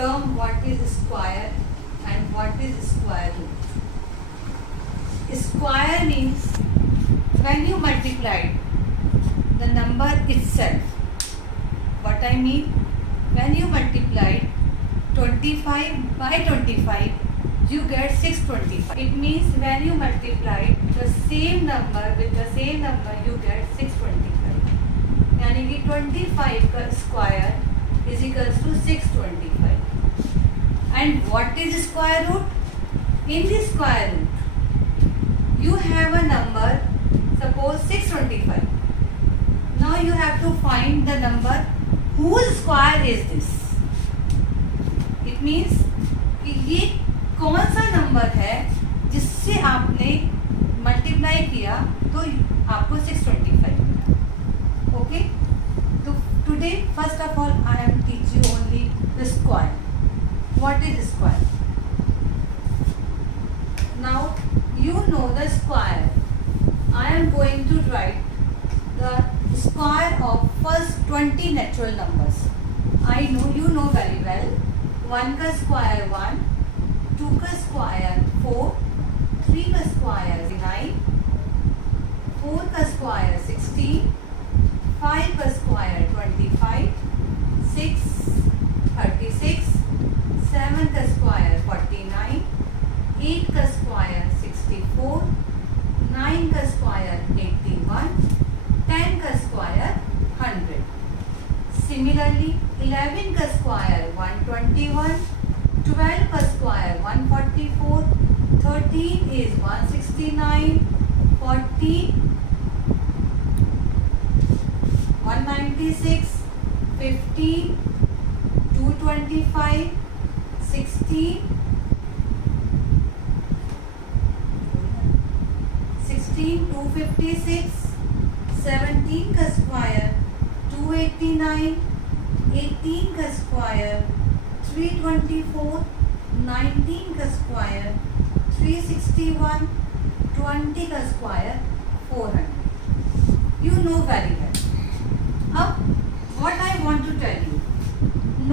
term what is square and what is square root. Square means when you multiply the number itself. What I mean, when you multiply 25 by 25, you get 625. It means when you multiply the same number with the same number, you get 625. यानी कि 25 का square is equals to 625. And what is square root? In the square root, you have a number, suppose 625. Now you have to find the number whose square is this. It means कि ये कौन सा number है जिससे आपने multiply किया तो आपको 625 मिला. ओके, तो today first of all I am teach you only the square. What is square? Now you know the square. I am going to write the square of first 20 natural numbers. I know you know very well. 1 का square 1, 2 का square 4, 3 का square 9, 4 का square 16, 5 का square 25, 6 36, 7 का square 49, 8 का square 64, 9 का square 81, 10 का square 100. Similarly, 11 का square 121, 12 का square 144, 13 is 169, 14 196, 15 225, 16 256, 17 का square 289, 18 का square 324, 19 का square 361, 20 का square 400. You know very well. अब what I want to tell you,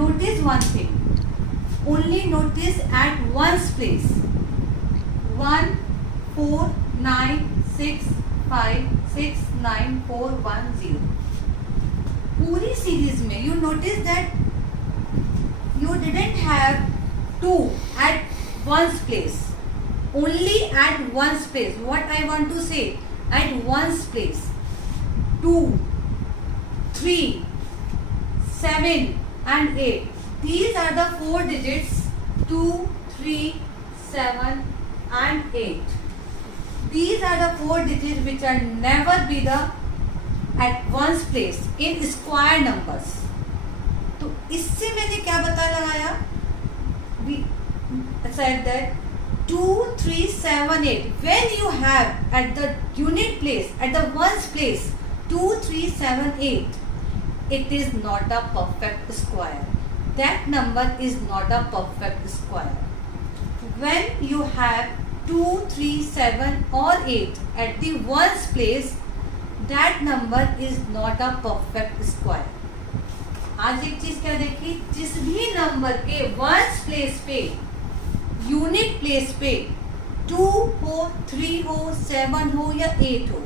notice one thing. Only notice at one's place. 1 4 9 6 5 6 9 4 1 0. पूरी सीरीज में you notice that you didn't have 2 at one's place. Only at one's place. What I want to say, at one's place 2 3 7 and 8. These are the 4 digits 2 3 7 and 8. These are the 4 digits which are never be the at one's place in square numbers. तो इससे मैंने क्या पता लगाया? We said that 2 3 7 8. When you have at the unit place, at the ones place 2 3 7 8, it is not a perfect square. That number is not a perfect square. When you have 2 3 7 or 8 at the ones place, that number is not a perfect square. आज एक चीज क्या देखी, जिस भी number के ones place पे, unit place पे 2 हो 3 हो 7 हो या 8 हो,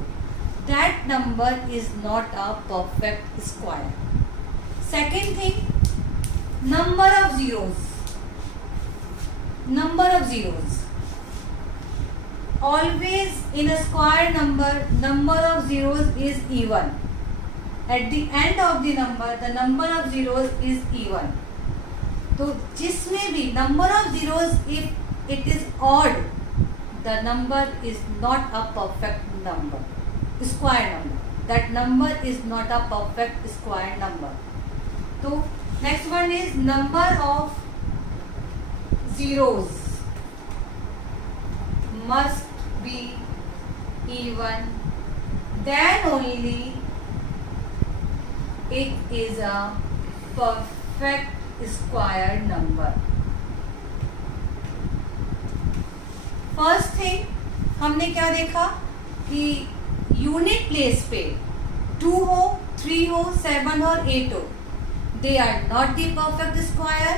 that number is not a perfect square. Second thing, number of zeros. Number of zeros. Always in a square number of zeros is even. At the end of the number of zeros is even. तो जिसमें भी number of zeros, if it is odd, the number is not a perfect number, square number. That number is not a perfect square number. तो next one is number of zeros must be even, then only it is a perfect square number. First thing हमने क्या देखा कि unit place पे 2 हो 3 हो 7 और 8 हो, they are not the perfect square.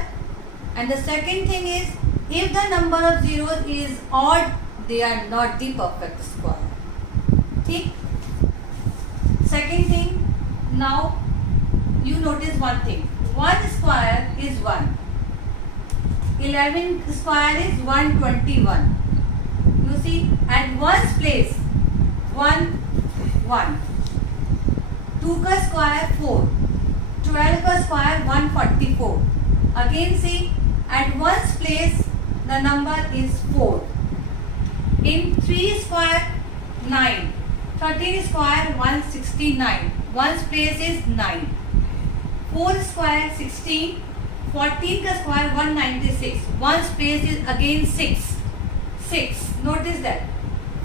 And the second thing is, if the number of zeros is odd, they are not the perfect square. ठीक. Second thing, now you notice one thing. 1 square is 1. 11 square is 121. You see, at one's place 1 1. 2 का square 4. 12 का square 144. Again see, at one's place the number is 4. In 3 square 9. 13 square 169. One's place is 9. 4 square 16. 14 का square 196. One's place is again 6. 6. Notice that.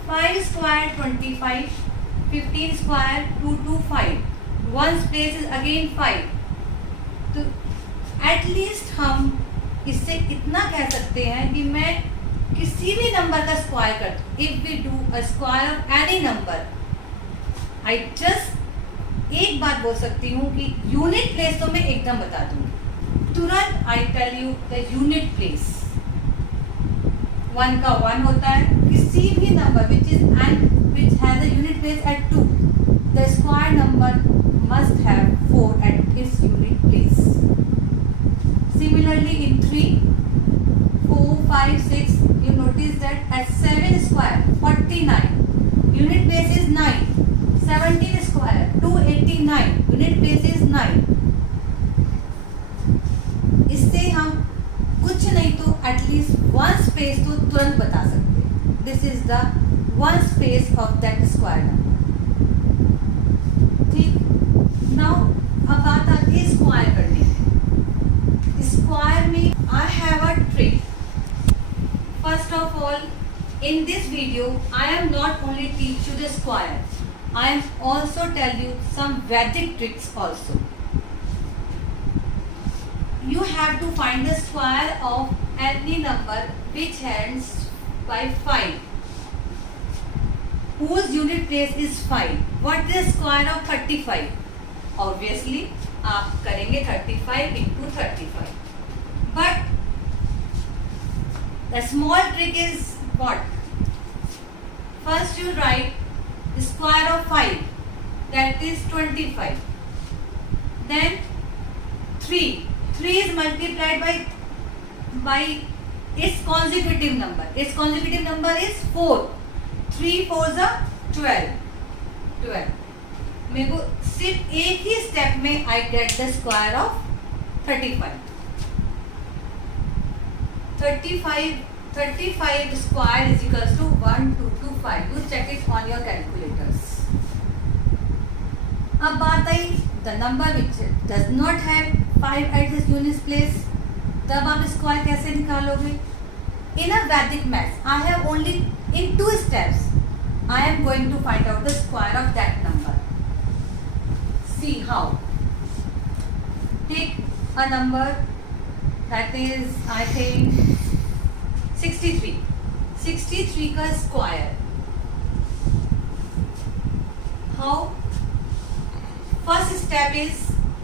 5 square 25. 15 square 225. One's place is again 5. तो at least हम इससे इतना कह सकते हैं कि मैं किसी भी नंबर का स्क्वायर कर, if we do a square of any number, I just एक बात बोल सकती हूँ कि यूनिट प्लेस तो मैं एकदम बता दूंगी तुरंत. I tell you the unit place. 1 का 1 होता है. किसी भी number which is and which has a unit place at 2, the square number must have 4 at its unit place. Similarly in 3, 4, 5, 6, you notice that at 7 square 49, unit place is 9. 17 square 289, unit place is 9. इससे हम कुछ नहीं तो at least one space तो तुरंत बता सकते हैं. This is the one space of that square number. ठीक. नाउ अब बात आती है स्क्वायर करने की. स्क्वायर में I have a trick. First of all, in this video I am not only teach you the square, I am also tell you some Vedic tricks also. You have to find the square of any number which ends by 5, whose unit place is 5. What is the square of 35? Obviously आप करेंगे 35 into 35. But the small trick is what? First you write the square of 5, that is 25. Then 3. 3 is multiplied by its consecutive number. Its consecutive number is 4. 3 4s are 12. 12. मेरे को सिर्फ एक ही step में I get the square of 35. 35 square is equals to 1225. You check it on your calculators. अब बात आई the number which does not have 5 at its unit place. तब आप square कैसे निकालोगे? In a Vedic math, I have only in 2 steps. I am going to find out the square of that number. See how. Take a number that is, I think, 63. 63 का square. How? First step is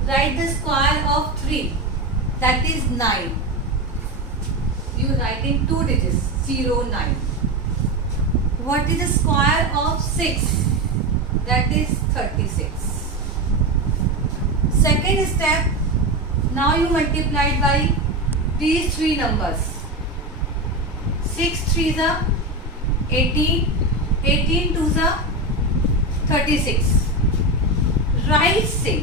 write the square of 3. That is 9. You write in 2 digits. 0, 9. What is the square of 6? That is 36. Second step. Now you multiply by these 3 numbers. 6 3s are 18. 18 2s are 36. Right से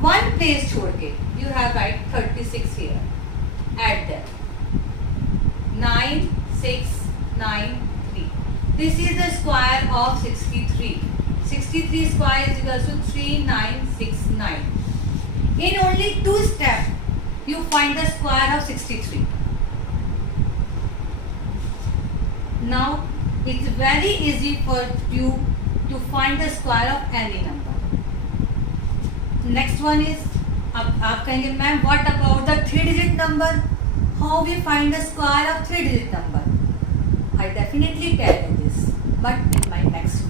one place छोड़ के you have write 36 here. Add that. 9 6 9 3. This is the square of 63. 63 square is equal to 3969. In only 2 steps you find the square of 63. Now it's very easy for you to find the square of any number. Next one is, अब आप कहेंगे ma'am what about the 3-digit number? How we find the square of 3-digit number? I definitely tell you this, but in my next